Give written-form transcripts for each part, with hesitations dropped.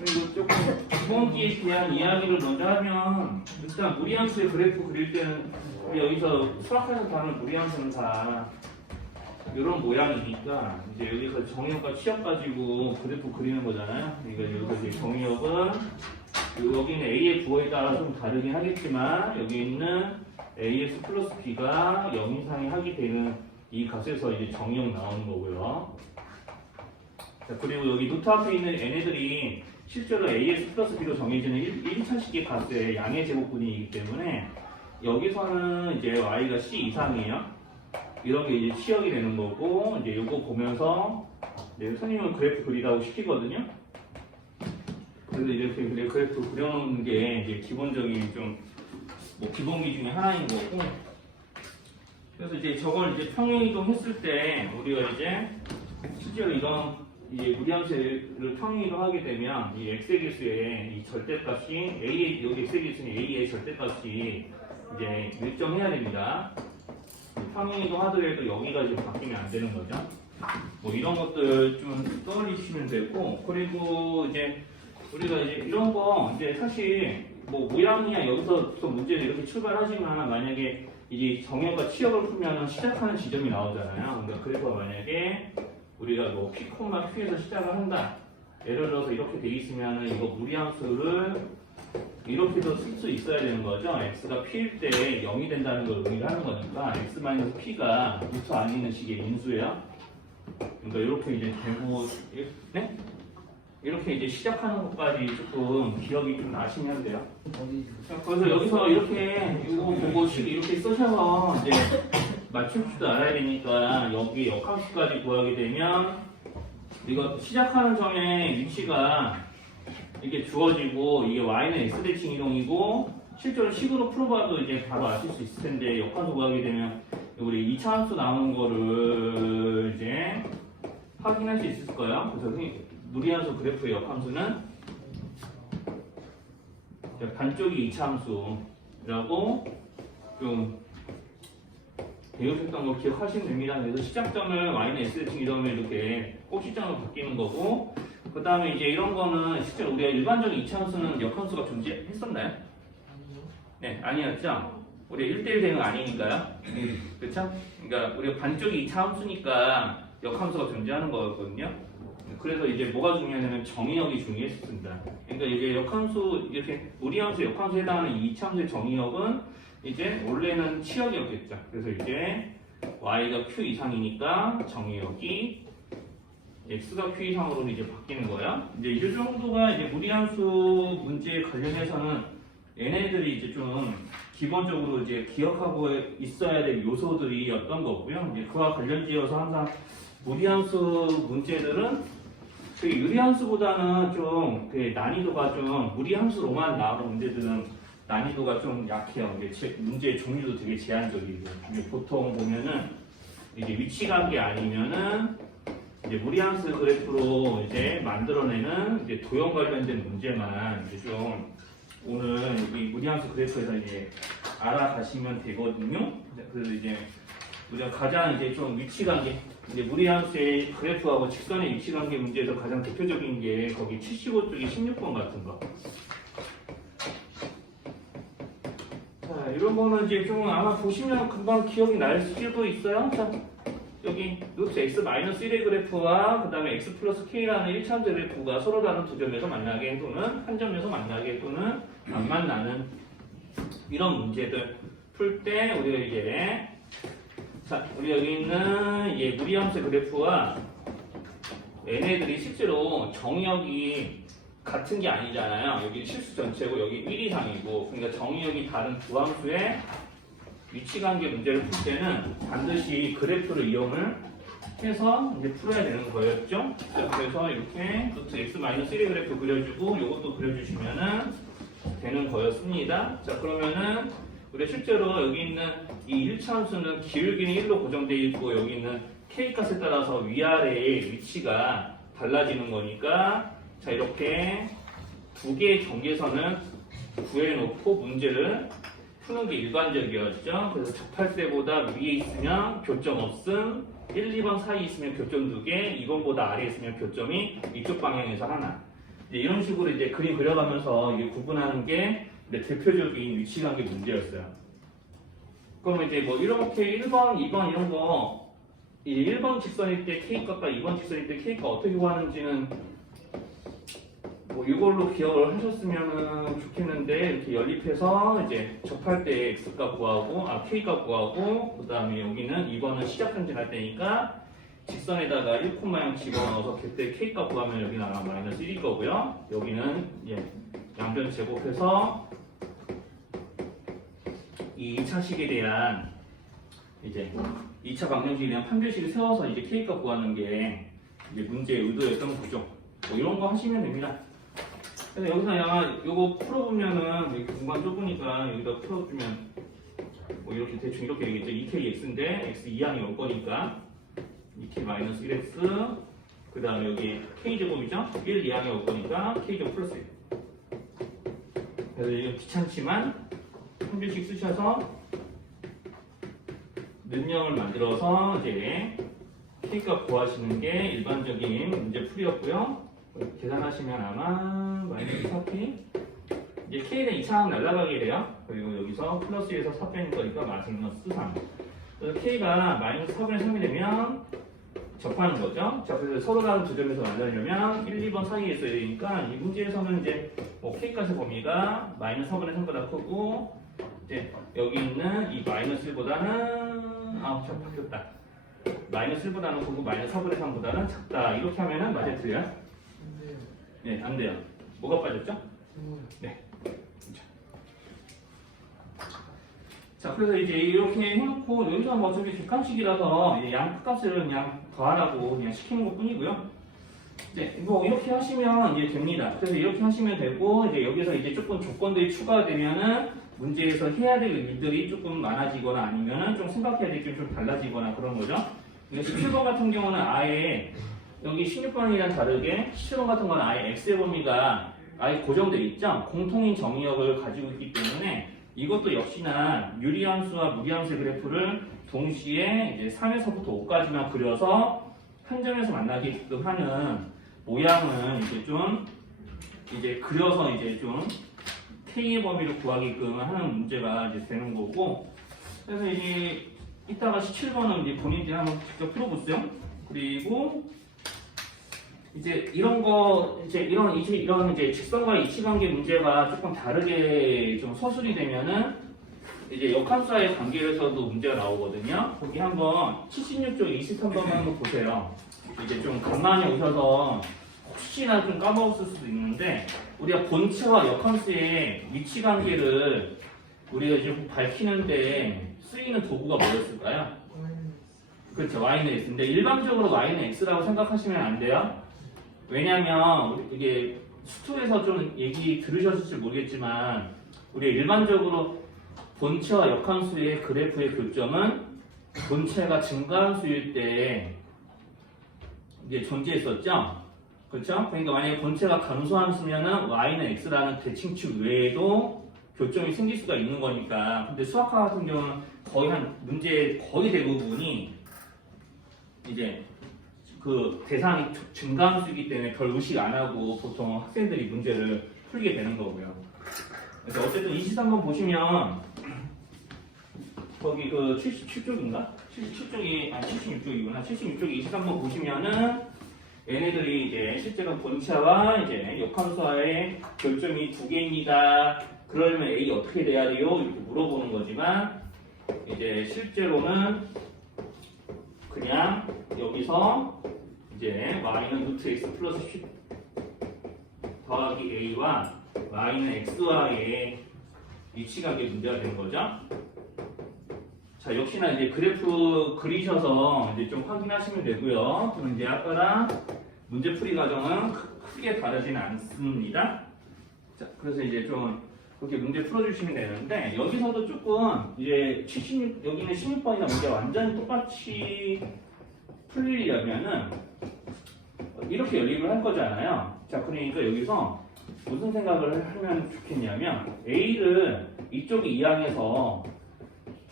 그리고 조금 기본기에 대한 이야기를 먼저 하면 일단 무리함수의 그래프 그릴 때는 우리 여기서 수학에서 다루는 무리함수는 다 이런 모양이니까 이제 여기서 정의역과 취역 가지고 그래프 그리는 거잖아요. 그러니까 여기서 이제 정의역은 여기는 A의 부호에 따라 좀 다르긴 하겠지만 여기 있는 AX 플러스 B가 0 이상이 하게 되는 이 값에서 이제 정의역 나오는 거고요. 자, 그리고 여기 노트 앞에 있는 얘네들이 실제로 AX 플러스 B로 정해지는 1차식의 값의 양의 제곱분이기 때문에 여기서는 이제 Y가 C 이상이에요. 이런 게 이제 취역이 되는 거고, 이제 요거 보면서 선생님은 그래프 그리라고 시키거든요. 그래서 이렇게 그래프 그려놓는 게 이제 기본적인 좀 뭐 기본기 중에 하나인 거고. 그래서 이제 저걸 이제 평행이동 했을 때 우리가 이제 실제로 이런 이제 무리함수를 평행이동 하게 되면 이 x의 개수의 이 절대값이 a의 여기 x의 개수는 a의 절대값이 이제 일정해야 됩니다. 평행이동 하더라도 여기가 지금 바뀌면 안 되는 거죠. 뭐 이런 것들 좀 떠올리시면 되고, 그리고 이제 우리가 이제 이런 거 이제 사실 뭐 모양이야 여기서부터 문제를 이렇게 출발하지만 만약에 이제 정역과 취역을 풀면 시작하는 지점이 나오잖아요. 그러니까 그래서 만약에 우리가 뭐 P, Q에서 시작을 한다. 예를 들어서 이렇게 돼 있으면 이거 무리함수를 이렇게도 쓸 수 있어야 되는 거죠. x가 p일 때 0이 된다는 걸 의미하는 거니까 x-p가 루트 안에 있는 식의 인수예요. 그러니까 이렇게 이제 되고, 네? 이렇게 이제 시작하는 것까지 조금 기억이 좀 나시면 돼요. 그래서 여기서 이렇게 이거 보고 식 이렇게 쓰셔서 이제 맞출 줄도 알아야 되니까 여기 역함수까지 구하게 되면 이거 시작하는 점의 위치가 이게 주어지고 이게 y는 x 대칭 이동이고 실제로 식으로 풀어봐도 이제 바로 아실 수 있을 텐데 역함수 구하게 되면 우리 2차 함수 나오는 거를 이제 확인할 수 있을 거예요. 그래서 무리함수 그래프의 역함수는 반쪽이 2차 함수라고 좀 배우셨던 거 기억하시면 됩니다. 그래서 시작점을 y는 x 대칭 이동을 이렇게 꼭 시점으로 바뀌는 거고, 그 다음에 이제 이런 거는 실제로 우리가 일반적인 2차 함수는 역함수가 존재했었나요? 네, 아니었죠? 우리가 1대1 대응 아니니까요. 그렇죠? 그러니까 우리가 반쪽이 2차 함수니까 역함수가 존재하는 거거든요. 그래서 이제 뭐가 중요하냐면 정의역이 중요했습니다. 그러니까 이제 역함수, 이렇게 무리함수 역함수에 해당하는 2차 함수의 정의역은 이제 원래는 치역이었겠죠. 그래서 이제 y가 q 이상이니까 정의역이 x가 q 이상으로 이제 바뀌는 거야. 이제 이 정도가 이제 무리함수 문제에 관련해서는 얘네들이 이제 좀 기본적으로 이제 기억하고 있어야 될 요소들이 어떤 거고요. 이제 그와 관련지어서 항상 무리함수 문제들은 되게 유리함수보다는 좀 그 난이도가 좀 무리함수로만 나오는 문제들은 난이도가 좀 약해요. 이게 문제의 종류도 되게 제한적이고, 이게 보통 보면은 이게 위치관계 아니면은 이제 무리함수 그래프로 이제 만들어내는 이제 도형 관련된 문제만 이제 좀 오늘 이 무리함수 그래프에서 이제 알아가시면 되거든요. 그래서 이제 우리가 가장 이제 좀 위치관계, 이제 무리함수의 그래프하고 직선의 위치관계 문제에서 가장 대표적인 게 거기 75쪽에 16번 같은 거. 자, 이런 거는 이제 좀 아마 보시면 금방 기억이 날 수도 있어요. 자, 여기 루트 x 마이너스 1의 그래프와 그 다음에 x 플러스 k라는 1차함수 그래프가 서로 다른 두 점에서 만나게 또는 한 점에서 만나게 또는 안 만나는 이런 문제들 풀 때 우리가 이제 자, 우리 여기 있는 이 무리함수 그래프와 얘네들이 실제로 정의역이 같은 게 아니잖아요. 여기 실수 전체고 여기 1 이상이고, 그러니까 정의역이 다른 두 함수의 위치관계 문제를 풀 때는 반드시 그래프를 이용을 해서 이제 풀어야 되는 거였죠. 그래서 이렇게 루트 x-1의 그래프 그려주고 이것도 그려주시면은 되는 거였습니다. 자, 그러면은 우리 실제로 여기 있는 이 1차 함수는 기울기는 1로 고정되어 있고 여기 있는 k값에 따라서 위아래의 위치가 달라지는 거니까, 자, 이렇게 두 개의 경계선을 구해놓고 문제를 푸는 게 일반적이었죠. 그래서 접할때보다 위에 있으면 교점 없음, 1, 2번 사이에 있으면 교점 2개, 2번보다 아래에 있으면 교점이 이쪽 방향에서 하나. 이제 이런 식으로 이제 그림 그려가면서 이게 구분하는 게 이제 대표적인 위치관계 문제였어요. 그러면 이제 뭐 이렇게 1번, 2번 이런 거 이제 1번 직선일 때 K값과 2번 직선일 때 K값 어떻게 구하는지는 뭐 이걸로 기억을 하셨으면 좋겠는데 이렇게 연립해서 이제 접할 때 X값 구하고 K값 구하고 그 다음에 여기는 2번은 시작항진할 때니까 직선에다가 1,0 집어넣어서 그때 K값 구하면 여기는 아마 마이너스 1일 거고요. 여기는 이제 양변 제곱해서 이 2차식에 대한 이제 2차 방정식에 대한 판별식을 세워서 이제 K값 구하는 게 이제 문제의 의도였던 거죠. 뭐 이런 거 하시면 됩니다. 그래서 여기서 아마 이거 풀어보면은 이렇게 공간 좁으니까 여기다 풀어주면 뭐 이렇게 대충 이렇게 되겠죠. 2kx인데 x 2항이 올 거니까 2k 마이너스 1x 그 다음에 여기 k제곱이죠. 1, 2항이 올 거니까 k제곱 플러스 1. 그래서 이거 귀찮지만 판별식 쓰셔서 능력을 만들어서 이제 K값 구하시는 게 일반적인 문제 풀이였고요. 계산하시면 아마 마이너스 4K 이제 K는 2차항 날라가게 돼요. 그리고 여기서 플러스 1에서 4 빼는 거니까 마이너스 3. 그래서 K가 마이너스 4분의 3이 되면 접하는 거죠. 자, 그래서 서로 다른 두 점에서 만나려면 1, 2번 사이에 있어야 되니까 이 문제에서는 이제 뭐 K값의 범위가 마이너스 4분의 3보다 크고 이제 여기 있는 이 마이너스 1보다는 참 바뀌었다. 마이너스 1보다는 크고 마이너스 4분의 3보다는 작다. 이렇게 하면은 맞아요, 틀려요? 네, 안 돼요. 뭐가 빠졌죠? 네. 자, 그래서 이제 이렇게 해놓고 여기서 뭐 어차피 객관식이라서 양값을 그냥 더하라고 그냥 시키는 것 뿐이고요. 이제 뭐 이렇게 하시면 이제 됩니다. 그래서 이렇게 하시면 되고 이제 여기서 이제 조금 조건들이 추가되면은 문제에서 해야 될 일들이 조금 많아지거나 아니면은 좀 생각해야 될 게 좀 달라지거나 그런 거죠. 17번 같은 경우는 아예 여기 16번이랑 다르게 17번 같은 건 아예 x의 범위가 아예 고정되어 있죠. 공통인 정의역을 가지고 있기 때문에 이것도 역시나 유리함수와 무리함수의 그래프를 동시에 이제 3에서부터 5까지만 그려서 한 점에서 만나게끔 하는 모양은 이제 좀 이제 그려서 이제 좀 K의 범위를 구하게끔 하는 문제가 이제 되는 거고. 그래서 이제 이따가 17번은 이제 본인들이 한번 직접 풀어보세요. 그리고 이제 이런 거 이런 이제 직선과의 이치관계 문제가 조금 다르게 좀 서술이 되면은 이제 역함수와의 관계에서도 문제가 나오거든요. 거기 한번 76쪽 23번만 한번 보세요. 이제 좀 간만에 오셔서 혹시나 좀 까먹었을 수도 있는데 우리가 본체와 역함수의 위치관계를 우리가 이제 밝히는데 쓰이는 도구가 뭐였을까요? 그렇죠, y는 x인데 일반적으로 y는 x라고 생각하시면 안 돼요. 왜냐면 이게 수투에서 좀 얘기 들으셨을지 모르겠지만 우리가 일반적으로 본체와 역함수의 그래프의 교점은 본체가 증가함수일 때 이게 존재했었죠. 그렇죠? 그러니까 만약에 본체가 감소함수면은 y는 x라는 대칭축 외에도 교점이 생길 수가 있는 거니까. 근데 수학과 같은 경우는 거의 문제의 거의 대부분이 이제 그 대상이 증가함수이기 때문에 별 의식 안 하고 보통 학생들이 문제를 풀게 되는 거고요. 그래서 어쨌든 23번 보시면 거기 그 77쪽인가? 77쪽이 아니 76쪽이구나. 76쪽이 23번 보시면은 얘네들이 이제 실제로 본체와 이제 역함수와의 교점이 두 개입니다. 그러려면 A 어떻게 돼야 돼요? 이렇게 물어보는 거지만 이제 실제로는 그냥 여기서 이제 y는 루트 x 플러스 10 더하기 a와 y는 x와의 위치관계 문제가 되는 거죠. 자, 역시나 이제 그래프 그리셔서 이제 좀 확인하시면 되고요. 그럼 이제 아까랑 문제풀이 과정은 크게 다르지는 않습니다. 자, 그래서 이제 좀 그렇게 문제 풀어주시면 되는데 여기서도 조금 이제 76 여기는 16번이나 문제 완전히 똑같이 풀리려면은 이렇게 연립을 할 거잖아요. 자, 그러니까 여기서 무슨 생각을 하면 좋겠냐면 A를 이쪽이 이항에서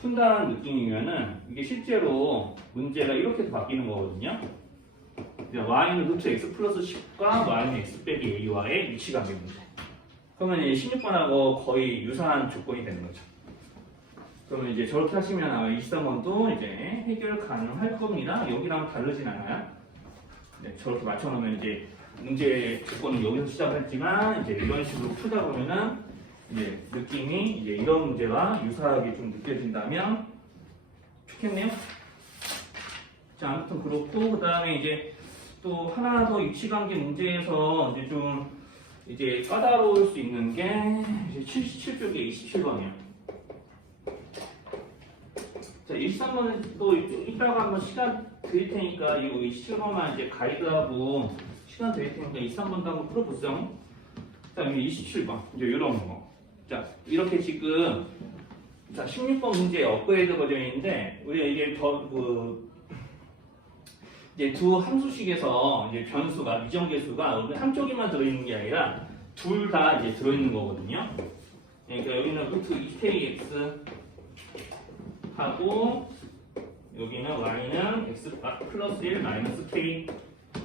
푼다는 느낌이면은 이게 실제로 문제가 이렇게 바뀌는 거거든요. y는 루트 x 플러스 10과 y는 x 빼기 a와의 위치관계 문제. 그러면 이제 16번하고 거의 유사한 조건이 되는 거죠. 그러면 이제 저렇게 하시면 23번도 이제 해결 가능할 겁니다. 여기랑 다르진 않아요. 네, 저렇게 맞춰놓으면 이제 문제 조건은 여기서 시작했지만 이제 이런 식으로 풀다 보면은 이제 느낌이 이제 이런 문제와 유사하게 좀 느껴진다면 좋겠네요. 자, 아무튼 그렇고 그 다음에 이제 또 하나 더 위치관계 문제에서 이제 좀 이제 까다로울 수 있는 게 이제 77쪽에 27번이에요. 자, 23번은 또 이따가 한번 시간 드릴 테니까 이거 27번만 이제 가이드하고 시간 드릴 테니까 23번도 한번 풀어보세요. 자, 여기 27번 이제 이런 거. 자, 이렇게 지금 자 16번 문제 업그레이드 버전인데 우리가 이게 이제 두 함수식에서 이제 변수가 미정계수가 한쪽에만 들어있는 게 아니라 둘 다 이제 들어있는 거거든요. 그러니까 여기는 루트 2kx 하고 여기는 y는 x 플러스 1 마이너스 k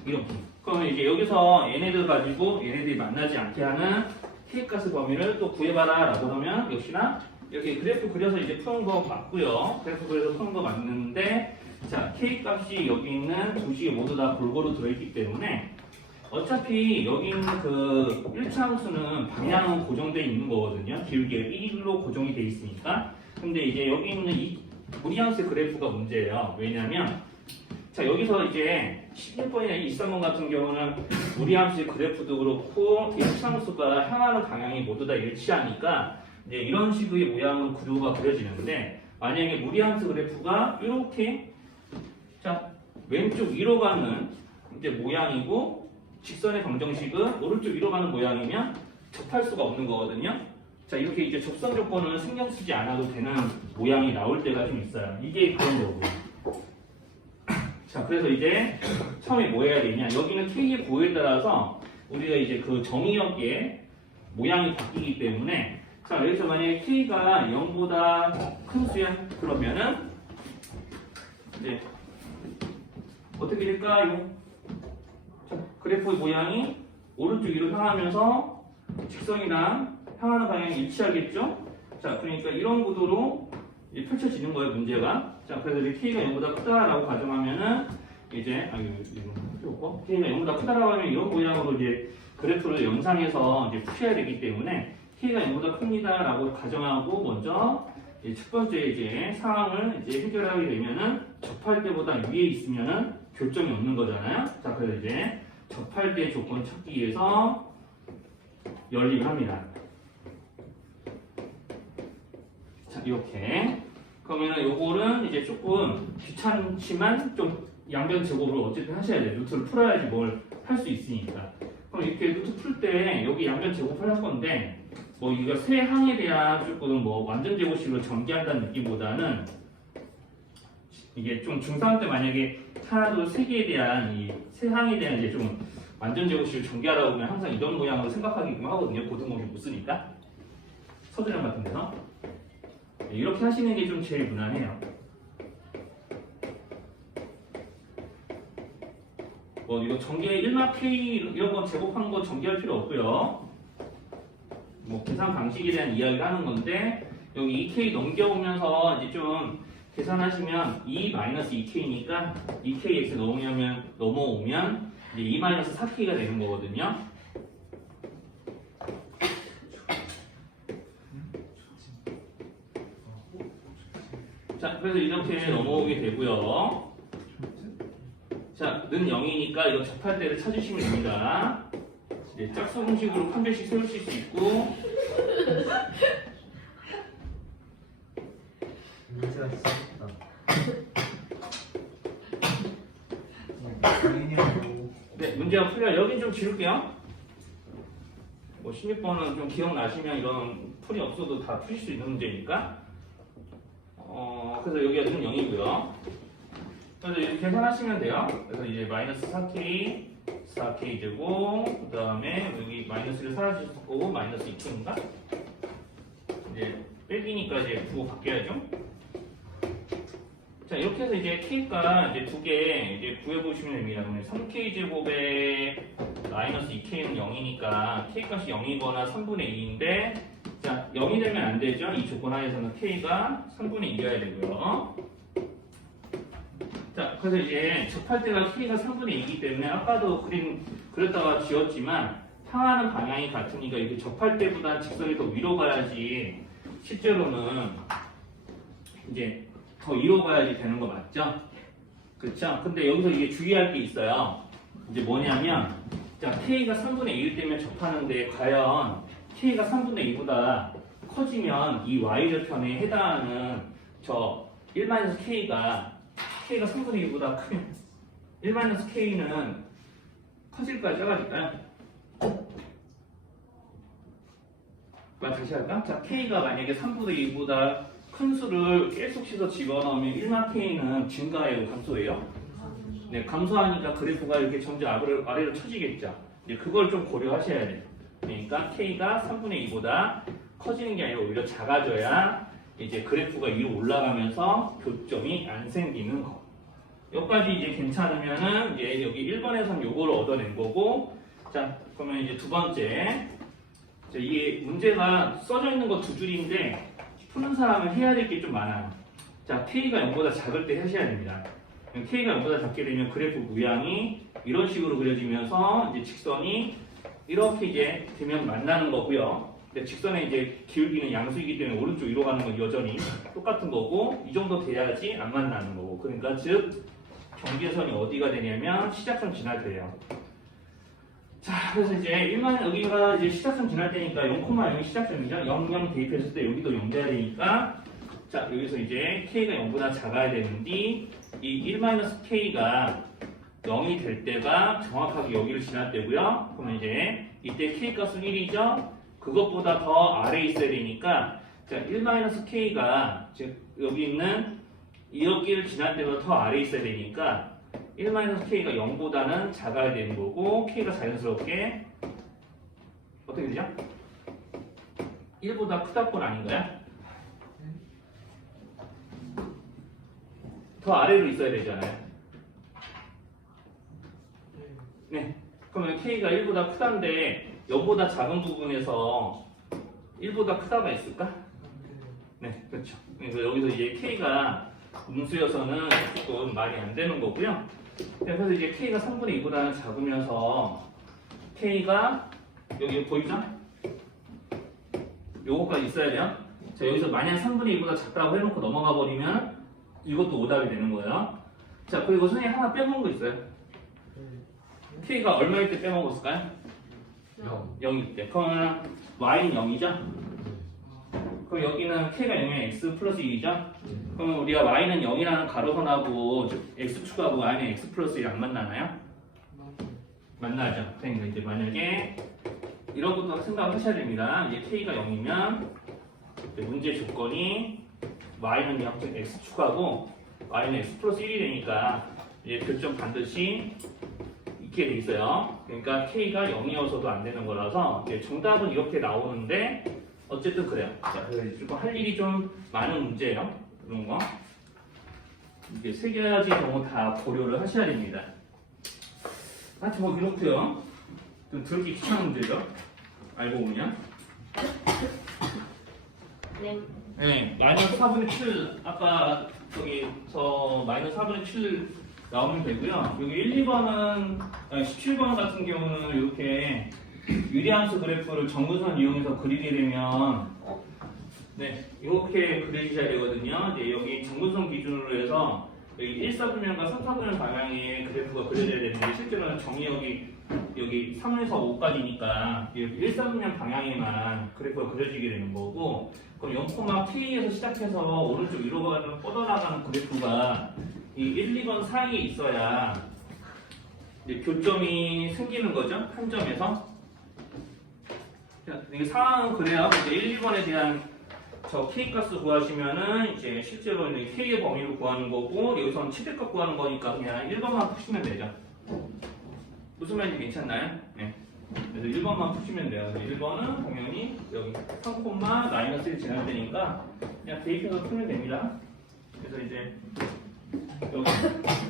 이렇게. 그러면 이제 여기서 얘네들 가지고 얘네들이 만나지 않게 하는 k 값의 범위를 또 구해봐라 라고 하면 역시나 이렇게 그래프 그려서 이제 푸는 거 맞고요. 그래프 그려서 푸는 거 맞는데 자, k 값이 여기 있는 두 식이 모두 다 골고루 들어있기 때문에 어차피 여기 있는 그 1차 함수는 방향은 고정되어 있는 거거든요. 길게 1로 고정이 되어 있으니까. 근데 이제 여기 있는 이 무리함수의 그래프가 문제예요. 왜냐면 자, 여기서 이제 11번이나 23번 같은 경우는 무리함수의 그래프도 그렇고 1차 함수가 향하는 방향이 모두 다 일치하니까 이제 이런 식의 모양은 구조가 그려지는데 만약에 무리함수 그래프가 이렇게 자, 왼쪽 위로 가는 이제 모양이고 직선의 방정식은 오른쪽 위로 가는 모양이면 접할 수가 없는 거거든요. 자, 이렇게 이제 접선 조건을 신경 쓰지 않아도 되는 모양이 나올 때가 좀 있어요. 이게 그런 거고요. 자, 그래서 이제 처음에 뭐 해야 되냐? 여기는 k의 부호에 따라서 우리가 이제 그 정의역의 모양이 바뀌기 때문에 자, 여기서 만약에 k가 0보다 큰 수야 그러면은 이제 어떻게 될까요? 자, 그래프의 모양이 오른쪽 위로 향하면서 직선이랑 향하는 방향이 일치하겠죠? 자, 그러니까 이런 구도로 이제 펼쳐지는 거예요, 문제가. 자, 그래서 이제 k가 0보다 크다라고 가정하면은 이제 k가 0보다 크다라고 하면 이런 모양으로 이제 그래프를 영상에서 이제 푸셔야 되기 때문에 k가 0보다 큽니다라고 가정하고 먼저 첫 번째 이제 상황을 이제 해결하게 되면은 접할 때보다 위에 있으면은 교점이 없는 거잖아요. 자, 그래서 이제 접할 때 조건 찾기 위해서 연립합니다. 자, 이렇게. 그러면은 요거는 이제 조금 귀찮지만 좀 양변 제곱을 어쨌든 하셔야 돼요. 루트를 풀어야지 뭘 할 수 있으니까. 그럼 이렇게 루트 풀 때 여기 양변 제곱을 할 건데 뭐 이거 세 항에 대한 조금 뭐 완전 제곱식으로 전개한다는 느낌보다는 이게 좀 중3 때 만약에 하나도 세 개에 대한 이 세 항에 대한 이제 좀 완전 제곱식을 전개하다 보면 항상 이런 모양으로 생각하기끔 하거든요. 고등법이 못 쓰니까 서술형 같은 데서 이렇게 하시는 게 좀 제일 무난해요. 뭐 이거 전개 1마 K 이런 건 제곱하는 건 전개할 필요 없고요. 뭐 계산 방식에 대한 이야기를 하는 건데 여기 2K 넘겨오면서 이제 좀 계산하시면 2-2K니까 2KX 넘어오면 이제 2-4K가 되는 거거든요. 자, 그래서 이렇게 넘어오게 되고요. 자, 는 0이니까 이거 접할 때를 찾으시면 됩니다. 이제 짝수 공식으로 판별식 세우실 수 있고. 문제가 있었다. 네, 문제가 풀려. 여긴 좀 지울게요. 뭐 16번은 좀 기억나시면 이런 풀이 없어도 다 푸실 수 있는 문제니까. 그래서 여기가 는 0이고요. 그래서 이렇게 계산하시면 돼요. 그래서 이제 마이너스 4K 되고, 그 다음에 여기 마이너스를 사라질 거고, 마이너스 2K인가? 이제 빼기니까 이제 부호 바뀌어야죠. 자, 이렇게 해서 이제 K가 이제 두 개 이제 구해보시면 됩니다. 3K 제곱에 마이너스 2K는 0이니까 K 값이 0이거나 3분의 2인데, 자, 0이 되면 안 되죠. 이 조건 하에서는 K가 3분의 2여야 되고요. 자, 그래서 이제 접할 때가 K가 3분의 2이기 때문에 아까도 그렸다가 지웠지만 향하는 방향이 같으니까 이렇게 접할 때보다 직선이 더 위로 가야지 실제로는 이제 더 위로 가야지 되는 거 맞죠? 그렇죠? 근데 여기서 이게 주의할 게 있어요. 이제 뭐냐면, 자, K가 3분의 2일 때면 접하는데 과연 K가 3분의 2보다 커지면 이 Y절편에 해당하는 저 1-K가 3분의 2보다 크면 1-K는 커질까요? 작아질까요? 다시 할까? 자, K가 만약에 3분의 2보다 큰 수를 계속 씻어 집어넣으면 1-K는 증가해요, 감소해요? 네, 감소하니까 그래프가 이렇게 점점 아래로 쳐지겠죠. 이제 그걸 좀 고려하셔야 돼요. 그러니까 K가 3분의 2보다 커지는 게 아니라 오히려 작아져야 이제 그래프가 위로 올라가면서 교점이 안 생기는 거. 여기까지 이제 괜찮으면은 이제 여기 1번에서는 요거를 얻어낸 거고, 자, 그러면 이제 두 번째. 자, 이게 문제가 써져 있는 거 두 줄인데 푸는 사람은 해야 될 게 좀 많아요. 자, K가 0보다 작을 때 하셔야 됩니다. K가 0보다 작게 되면 그래프 모양이 이런 식으로 그려지면서 이제 직선이 이렇게 이제 되면 만나는 거고요. 근데 직선의 이제 기울기는 양수이기 때문에 오른쪽 위로 가는 건 여전히 똑같은 거고, 이 정도 돼야지 안 만나는 거고. 그러니까 즉 경계선이 어디가 되냐면 시작점 지날 때예요. 자, 그래서 이제 여기가 이제 시작점 지날 때니까 0,0이 시작점이죠. 0, 0 대입했을 때 여기도 0 돼야 되니까, 자, 여기서 이제 K가 0보다 작아야 되는데 이 1-K가 0이 될 때가 정확하게 여기를 지날 때고요. 그러면 이제 이때 K 값은 1이죠. 그것보다 더 아래에 있어야 되니까, 자, 1-K가 즉 여기 있는 여기를 지날 때보다 더 아래에 있어야 되니까 1-K가 0보다는 작아야 되는 거고, K가 자연스럽게 어떻게 되죠? 1보다 크다곤 아닌가요? 더 아래로 있어야 되잖아요. 네. 그러면 K가 1보다 크다인데 0보다 작은 부분에서 1보다 크다가 있을까? 네, 그렇죠. 그래서 여기서 이제 K가 음수여서는 조금 말이 안 되는 거고요. 그래서 이제 K가 3분의 2보다는 작으면서 K가 여기 보이죠? 요거까지 있어야 돼요. 자, 여기서 만약 3분의 2보다 작다고 해놓고 넘어가 버리면 이것도 오답이 되는 거예요. 자, 그리고 선생님 하나 빼먹은 거 있어요. K가 얼마일 때 빼먹었을까요? 0일 때. 그러면 Y는 0이죠? 그럼 여기는 K가 0이면 X 플러스 2죠? 그러면 우리가 Y는 0이라는 가로선하고 X축하고 Y는 X 플러스 1이 안 만나나요? 만나죠. 그러니까 이제 만약에 이런 것도 생각을 하셔야 됩니다. 이제 K가 0이면 문제 조건이 Y는 X축하고 Y는 X 플러스 1이 되니까 이제 교점 반드시 있게 돼 있어요. 그러니까 K가 0이어서도 안 되는 거라서 이제 정답은 이렇게 나오는데 어쨌든 그래요. 자, 그래서 조금 할 일이 좀 많은 문제예요. 그런 거. 이게 세 가지 경우 다 고려를 하셔야 됩니다. 하여튼 뭐 이렇고요. 좀 들기 귀찮은 문제죠. 알고 보면. 네, 마이너스 4분의 7 아까 저기서 마이너스 4분의 7 나오면 되고요. 여기 1, 2번은 17번 같은 경우는 이렇게 유리함수 그래프를 정근선 이용해서 그리게 되면 네, 이렇게 그려주셔야 되거든요. 이제 여기 정근선 기준으로 해서 여기 1사분면과 3사분면 방향의 그래프가 그려져야 되는데 실제로는 정의역이 여기 3에서 5까지니까 1사분면 방향에만 그래프가 그려지게 되는 거고, 그럼 0,K에서 시작해서 오른쪽 위로 가는 뻗어나가는 그래프가 이 1, 2번 사이에 있어야 이제 교점이 생기는 거죠. 한 점에서. 이게 상황은 그래요. 이제 1, 2번에 대한 저 K 값을 구하시면은 이제 실제로 이제 K의 범위를 구하는 거고, 여기서는 최대값 구하는 거니까 그냥 1번만 푸시면 되죠. 무슨 말인지 괜찮나요? 네. 그래서 1번만 푸시면 돼요. 1번은 당연히 여기 3, 마이너스 1 지날 때니까 그냥 대입해서 풀면 됩니다. 그래서 이제 여기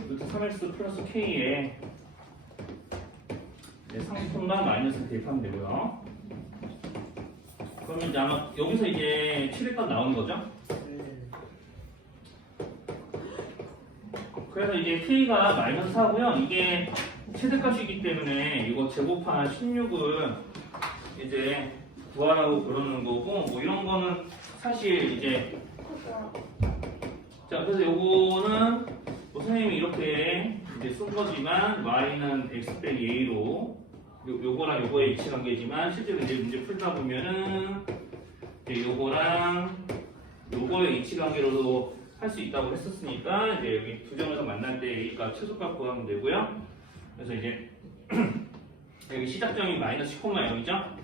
루트 3x 플러스 k에 상수통만 마이너스 대입하면 되고요. 그러면 이제 아마 여기서 이제 최대값 나오는 거죠? 그래서 이제 k가 마이너스 4고요. 이게 최대값이기 때문에 이거 제곱한 16을 이제 구하라고 그러는 거고, 뭐 이런 거는 사실 이제 자, 그래서 요거는 뭐 선생님이 이렇게 이제 쓴 거지만 y는 x 빼기 a로 요거랑 요거의 이치관계지만 실제로 이제 문제 풀다 보면은 이제 요거랑 요거의 이치관계로도 할 수 있다고 했었으니까 이제 여기 두 점에서 만날 때 a값 최소값 구하면 되고요. 그래서 이제 여기 시작점이 마이너스 10,0이죠.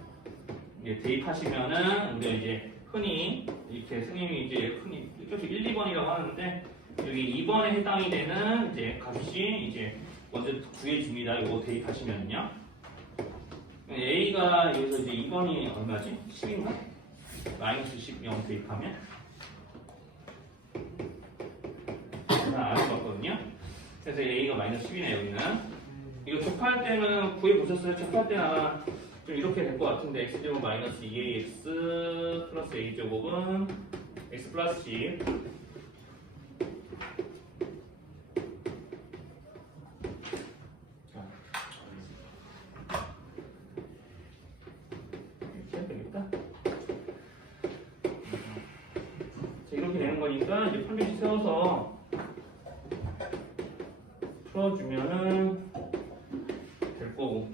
이제 대입하시면은 우리가 이제 흔히 이렇게 선생님이 이제 흔히 계속 1, 2번이라고 하는데 여기 2번에 해당이 되는 이제 값이 이제 먼저 구해줍니다. 이거 대입하시면요. A가 여기서 이제 2번이 얼마지? 10인가? 마이너스 10 0 대입하면 다 알아봤거든요. 그래서 A가 마이너스 10이네 여기는. 이거 접할 때는 구해보셨어요? 접할 때는 아마 좀 이렇게 될 것 같은데 x제곱 마이너스 2ax 플러스 a제곱은 x 플러스 10 이렇게 되는 거니까 이제 판별식 세워서 풀어주면은 될 거고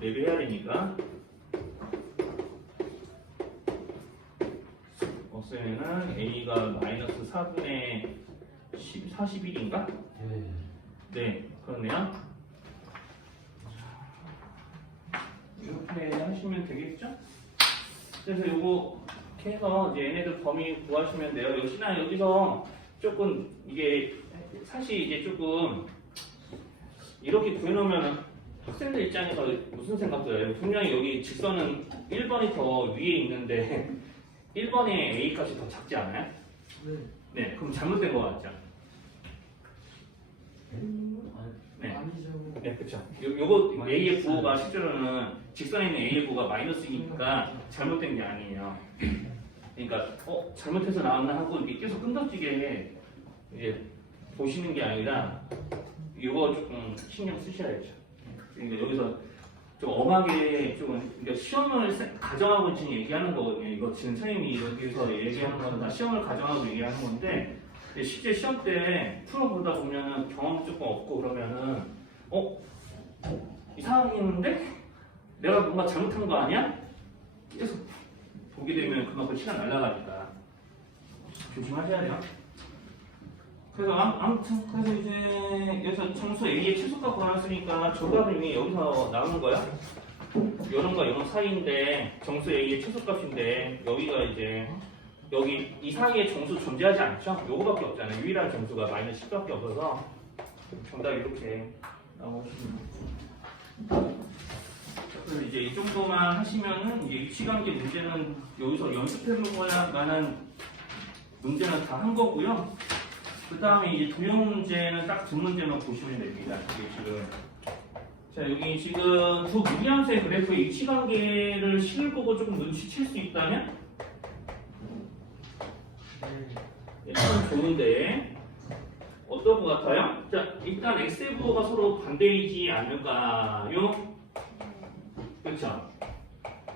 내비해야 되니까 없으면은 a가 마이너스 4분의 10, 41인가? 네, 그렇네요. 이렇게 하시면 되겠죠? 그래서 요거 이렇게 해서 이제 얘네들 범위 구하시면 돼요. 역시나 여기서 조금 이게 사실 이제 조금 이렇게 구해놓으면 학생들 입장에서 무슨 생각 들어요? 분명히 여기 직선은 1번이 더 위에 있는데 1번의 A값이 더 작지 않아요? 네, 그럼 잘못된 거 같죠? 네, 네, 그쵸. 요거 A의 부호가 실제로는 직선에 있는 A의 부호가 마이너스이니까 잘못된 게 아니에요. 그러니까 잘못해서 나왔나 하고 이렇게 계속 끈덕지게 이제 보시는 게 아니라 이거 조금 신경 쓰셔야죠. 그러니까 여기서 좀 엄하게 좀 그러니까 시험을 가정하고 지금 얘기하는 거거든요. 이거 지금 선생님이 여기서 얘기하는 거는 다 시험을 가정하고 얘기하는 건데 실제 시험 때 풀어보다 보면은 경험 조금 없고 그러면은 이상했는데 내가 뭔가 잘못한 거 아니야? 계속 보게 되면 그만큼 시간 날아가니까 조심하셔야 돼요. 그래서 아무튼 그래서 이제 여기서 점수 A의 최소값 구하였으니까 조각은 이미 여기서 나오는 거야. 요런과 요런 사이인데 점수 A의 최소값인데 여기가 이제 여기 이 사이에 점수 존재하지 않죠? 요거밖에 없잖아요. 유일한 점수가 마이너스 10밖에 없어서 정답이 이렇게 나오시면 그래서 이제 이 정도만 하시면은 이제 위치관계 문제는 여기서 연습해볼 만한 문제는 다 한 거고요. 그 다음에 이제 도형 문제는 딱 두 문제만 보시면 됩니다. 이게 지금 자 여기 지금 두 무리함수의 그래프의 위치관계를 실을 보고 조금 눈치챌 수 있다면 일단 좋은데 어떤 것 같아요? 자 일단 x의 부호가 서로 반대이지 않을까요? 그렇죠?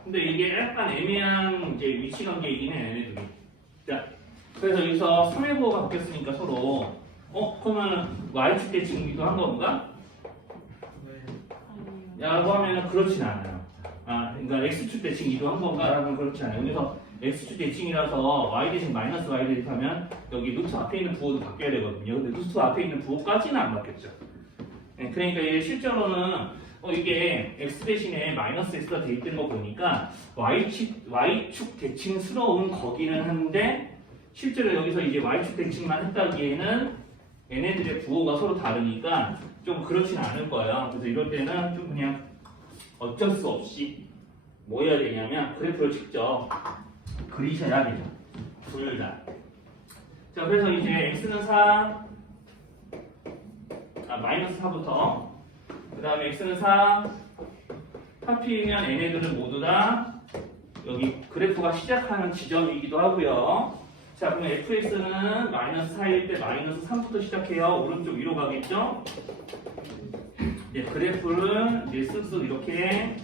근데 이게 약간 애매한 이제 위치관계이긴 해 얘네들이. 자 그래서 여기서 3의 부호가 바뀌었으니까 서로 그러면 y축 대칭이기도 한 건가? 라고 하면은 그렇진 않아요. 그러니까 x축 대칭이기도 한 건가? 라고 하면 그렇지 않아요. 여기서 x축 대칭이라서 y 대신 마이너스 y 대입하면 여기 루트 앞에 있는 부호도 바뀌어야 되거든요. 근데 루트 앞에 있는 부호까지는 안 바뀌었죠. 네, 그러니까 이게 실제로는 이게 x 대신에 마이너스 x가 대입된 거 보니까 y축 대칭스러운 거기는 한데 실제로 여기서 이제 y축 대칭만 했다기에는 얘네들의 부호가 서로 다르니까 좀 그렇진 않을 거예요. 그래서 이럴 때는 좀 그냥 어쩔 수 없이 뭐 해야 되냐면 그래프를 직접 그리셔야 돼요. 둘 다. 자 그래서 이제 x는 4, 마이너스 4부터. 그 다음에 x는 4. 하필이면 얘네들은 모두 다 여기 그래프가 시작하는 지점이기도 하고요. 자, 그럼 fx는 마이너스 4일 때 마이너스 3부터 시작해요. 오른쪽 위로 가겠죠? 이제 그래프를 이제 쓱쓱 이렇게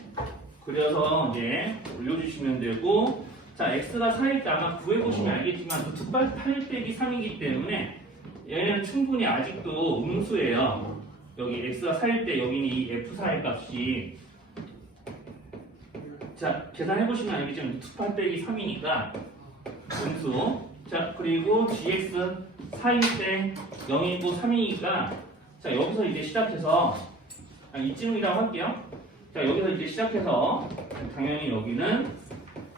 그려서 이제 올려주시면 되고, 자, x가 4일 때 아마 구해보시면 알겠지만 루트 8 빼기 3이기 때문에 얘는 충분히 아직도 음수예요. 여기 x가 4일 때 여기는 이 f4의 값이, 자, 계산해보시면 알겠지만 루트 8 빼기 3이니까 음수. 자, 그리고 gx 4일 때 0이고 3이니까, 자, 여기서 이제 시작해서 이쯤이라고 할게요. 자, 여기서 이제 시작해서 당연히 여기는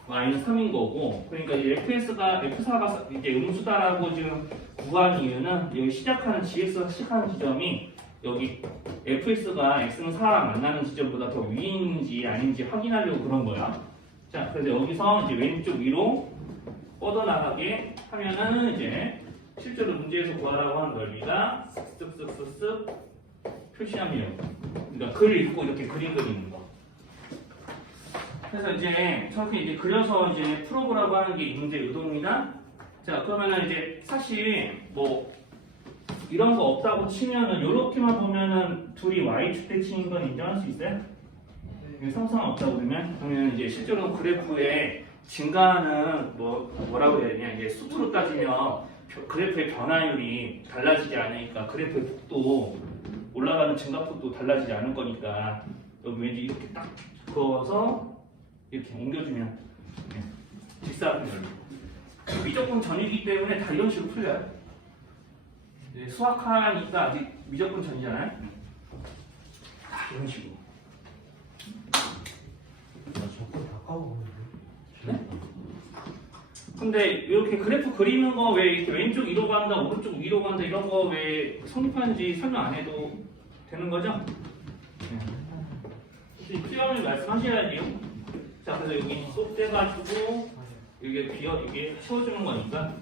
마이너스 3인 거고, 그러니까 이제 f4가 이제 음수다라고 지금 구한 이유는 여기 시작하는 gx가 시작하는 지점이 여기 fx가 x는 4랑 만나는 지점보다 더 위에 있는지 아닌지 확인하려고 그런 거야. 자, 그래서 여기서 이제 왼쪽 위로 뻗어나가게 하면은 이제 실제로 문제에서 구하라고 하는 넓이가 쓱쓱쓱쓱 표시하면, 그러니까 글 읽고 이렇게 그림 그리는 거. 그래서 이제 저렇게 이제 그려서 이제 풀어보라고 하는 게 이 문제 의도입니다. 자, 그러면은 이제 사실 뭐 이런 거 없다고 치면은 요렇게만 보면은 둘이 y축대칭인 건 인정할 수 있어요? 상수항 없다고 그러면? 그러면 이제 실제로 그래프에 증가하는 뭐라고 해야 되냐, 이제 수프로 따지면 그래프의 변화율이 달라지지 않으니까 그래프의 폭도 올라가는 증가폭도 달라지지 않을 거니까 여기 왠지 이렇게 딱 그어서 이렇게 옮겨주면 직사각형 넓이. 미적분 전이기 때문에 다 이런 식으로 풀려요. 수학하니까 아직 미적분 전이잖아요. 다 이런 식으로. 저거 다 까먹었는데. 네? 근데 이렇게 그래프 그리는 거 왜 이렇게 왼쪽 위로 간다, 오른쪽 위로 간다 이런 거 왜 성립하는지 설명 안 해도 되는 거죠? 네. 필요하면 말씀하셔야 돼요. 자, 그래서 여기 쏙 떼가지고 이게 채워주는 거니까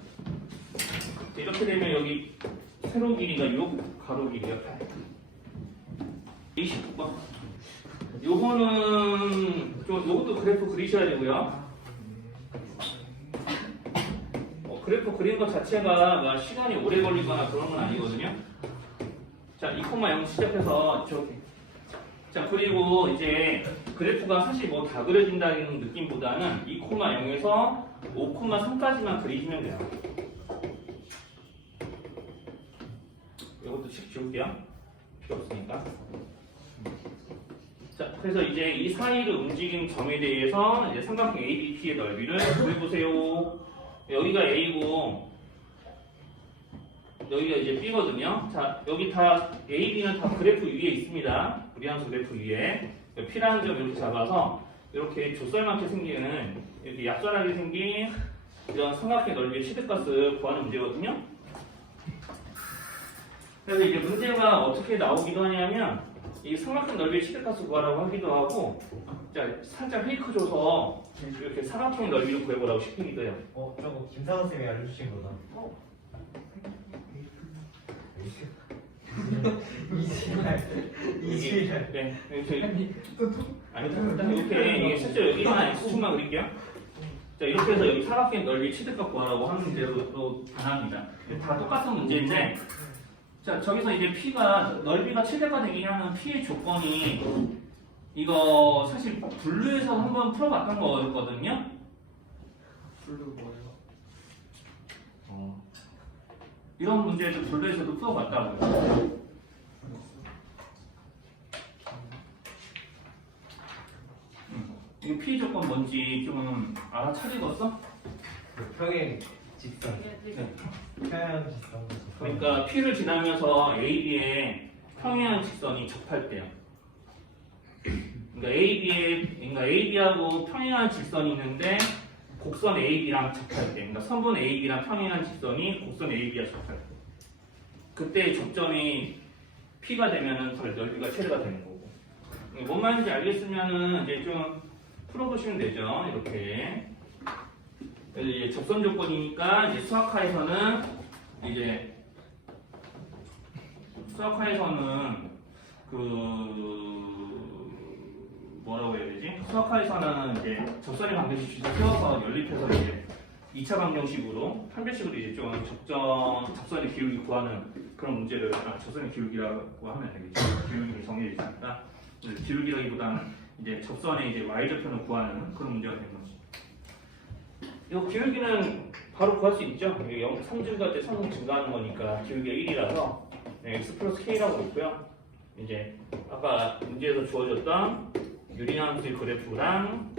이렇게 되면 여기 세로 길이가 6, 가로 길이가 8. 29번. 요것도 그래프 그리셔야 되고요. 그래프 그린 것 자체가 시간이 오래 걸리거나 그런 건 아니거든요. 자, 2,0 시작해서 저렇게. 자, 그리고 이제 그래프가 사실 뭐 다 그려진다는 느낌보다는 2,0에서 5,3까지만 그리시면 돼요. 이것도 씩 지울게요. 필요 없으니까. 자, 그래서 이제 이 사이를 움직인 점에 대해서 이제 삼각형 ABP의 넓이를 구해보세요. 여기가 A고 여기가 이제 B거든요. 자, 여기 다 A, B는 다 그래프 위에 있습니다. 무리함수 그래프 위에 P라는 점 이렇게 잡아서 이렇게 좁쌀맞게 생기는 이렇게 얍살하게 생긴 이런 삼각형 넓이의 최대값을 구하는 문제거든요. 그래서 이제 문제가 어떻게 나오기도 하냐면 이 삼각형 넓이의 최대값을 구하라고 하기도 하고, 자, 살짝 페이크 줘서 이렇게 삼각형 넓이를 구해보라고 시키기도 해요. 저거 김상원 쌤이 알려주신 거다. 이지랄. 네, 이렇게 이게 실제로 여기만 X축만 그릴게요. 자, 이렇게 해서 여기 삼각형 넓이 최대값 구하라고 하는 문제로 반합니다. 다 똑같은 문제인데, 자, 저기서 이제 P가 넓이가 최대가 되게 하는 P의 조건이 이거 사실 분류해서 한번 풀어봤던 거거든요. 블루 뭐예요? 이런 문제도 분류해서도 풀어봤다고요. 이 P 조건 뭔지 좀 알아차리겠어? 평행 직선. 네. 평행 직선. 그러니까 P를 지나면서 AB의 평행한 직선이 접할 때요. 그러니까 AB하고 평행한 직선이 있는데 곡선 AB랑 접할 때, 그러니까 선분 AB랑 평행한 직선이 곡선 AB와 접할 때, 그때 접점이 P가 되면은 넓이가 최대가 되는 거고. 뭔 말인지 알겠으면은 이제 좀 풀어보시면 되죠. 이렇게. 이제 접선 조건이니까 이제 수학화에서는 이제 수학화에서는 그 뭐라고 해야 되지? 수학화에서는 이제 접선의 방정식 주소 세워서 연립해서 이제 2차 방정식으로 판별식으로 이제 좀 접선의 기울기 구하는 그런 문제를 접선의 기울기라고 하면 되겠죠. 기울기를 정의해 있으니까 기울기라기보다는 이제 접선의 이제 y좌표를 구하는 그런 문제가 되는 거지. 이 기울기는 바로 구할 수 있죠. 이게 3 증가할 때 3 증가하는 거니까 기울기가 1이라서 x 플러스 k라고 있고요. 이제 아까 문제에서 주어졌던 유리함수의 그래프랑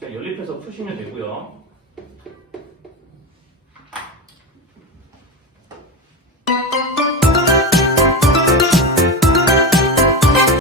자, 연립해서 푸시면 되고요.